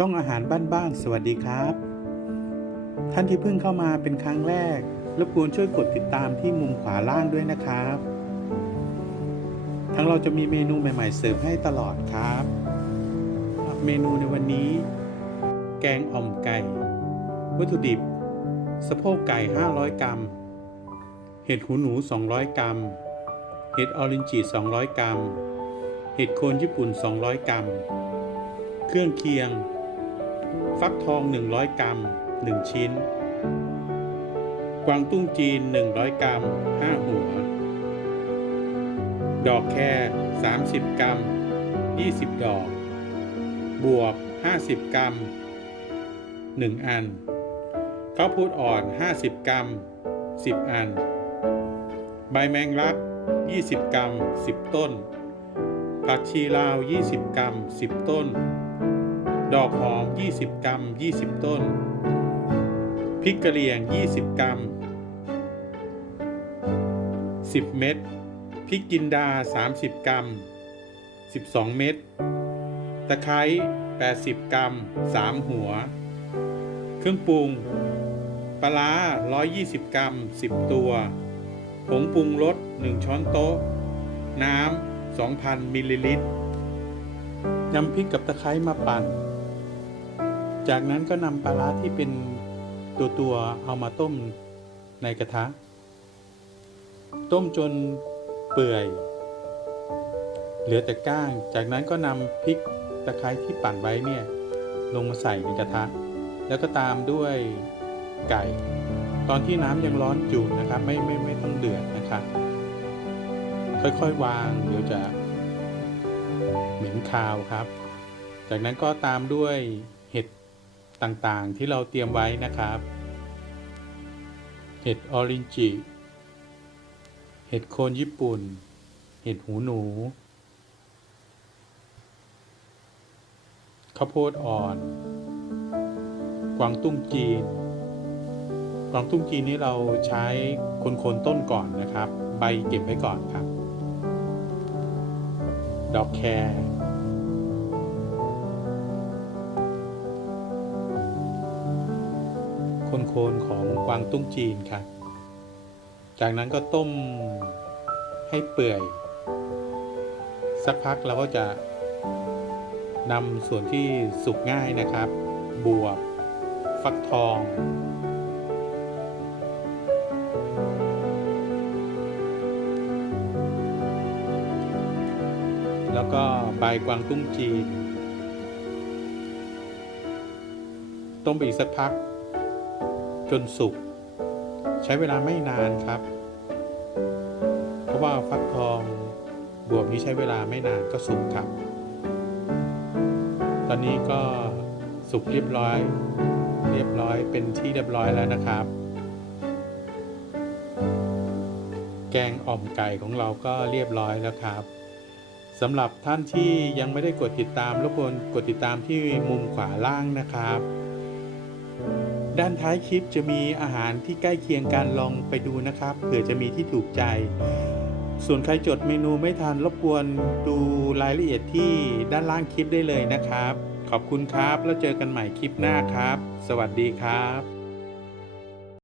ช่องอาหารบ้านๆสวัสดีครับ ท่านที่เพิ่งเข้ามาเป็นครั้งแรกรบกวนช่วยกดติดตามที่มุมขวาล่างด้วยนะครับ ทั้งเราจะมีเมนูใหม่ๆเสิร์ฟให้ตลอดครับเมนูในวันนี้ แกงอ่อมไก่ วัตถุดิบ สะโพกไก่ 500 กรัม เห็ดหูหนู 200 กรัม เห็ดออรินจิ200 กรัม เห็ดโคนญี่ปุ่น 200 กรัม เครื่องเคียง ฟักทอง 100 กรัม 1 ชิ้น กวางตุ้งจีน 100 กรัม 5 หัว ดอกแคร30 กรัม 20 ดอก บวบ 50 กรัม 1 อัน ข้าวโพดอ่อน 50 กรัม 10 อัน ใบแมงลัก 20 กรัม 10 ต้น ผักชีลาว 20 กรัม 10 ต้น ดอกหอม 20 กรัม 20 ต้น พริกกระเหรี่ยง 20 กรัม 10 เม็ด พริกจินดา 30 กรัม 12 เม็ด ตะไคร้ 80 กรัม 3 หัว เครื่องปรุง ปลาร้า120 กรัม 10 ตัว ผงปรุงรส 1 ช้อนโต๊ะ น้ำ 2,000 มิลลิลิตรนำพริกกับตะไคร้มาปั่น จากนั้นก็นำปลาร้าที่เป็นตัวตัวๆเอามาต้มในกระทะ ต้มจนเปื่อย เหลือแต่ก้าง จากนั้นก็นำพริกตะไคร้ที่ปั่นไว้เนี่ยลงมาใส่ในกระทะ แล้วก็ตามด้วยไก่ ตอนที่น้ำยังร้อนจุนะครับ ไม่ไม่ไม่ต้องเดือดนะครับค่อยๆวางเดี๋ยวจะเหม็นคาวครับ จากนั้นก็ตามด้วยเห็ด ต่างๆที่เราเตรียมไว้นะครับ เห็ดออรินจิ เห็ดโคนญี่ปุ่น เห็ดหูหนู ข้าวโพดอ่อน กวางตุ้งจีน กวางตุ้งจีนนี้เราใช้คนๆต้นก่อนนะครับ ใบเก็บไว้ก่อนครับ ดอกแคร โคนของกวางตุ้งจีนครับจากนั้นก็ต้มให้เปื่อย สักพักเราก็จะนำส่วนที่สุกง่ายนะครับ บวบฟักทอง แล้วก็ใบกวางตุ้งจีน ต้มไปอีกสักพัก จนสุก ใช้เวลาไม่นานครับ เพราะว่าฟักทองบวบนี้ใช้เวลาไม่นานก็สุกครับ ตอนนี้ก็สุกเรียบร้อย เรียบร้อยเป็นที่เรียบร้อยแล้วนะครับ แกงอ่อมไก่ของเราก็เรียบร้อยแล้วครับสำหรับท่านที่ยังไม่ได้กดติดตามรบกวนกดติดตามที่มุมขวาล่างนะครับ ด้านท้ายคลิปจะมีอาหารที่ใกล้เคียงกันลองไปดูนะครับ เผื่อจะมีที่ถูกใจ ส่วนใครจดเมนูไม่ทันรบกวนดูรายละเอียดที่ด้านล่างคลิปได้เลยนะครับ ขอบคุณครับแล้วเจอกันใหม่คลิปหน้าครับ สวัสดีครับ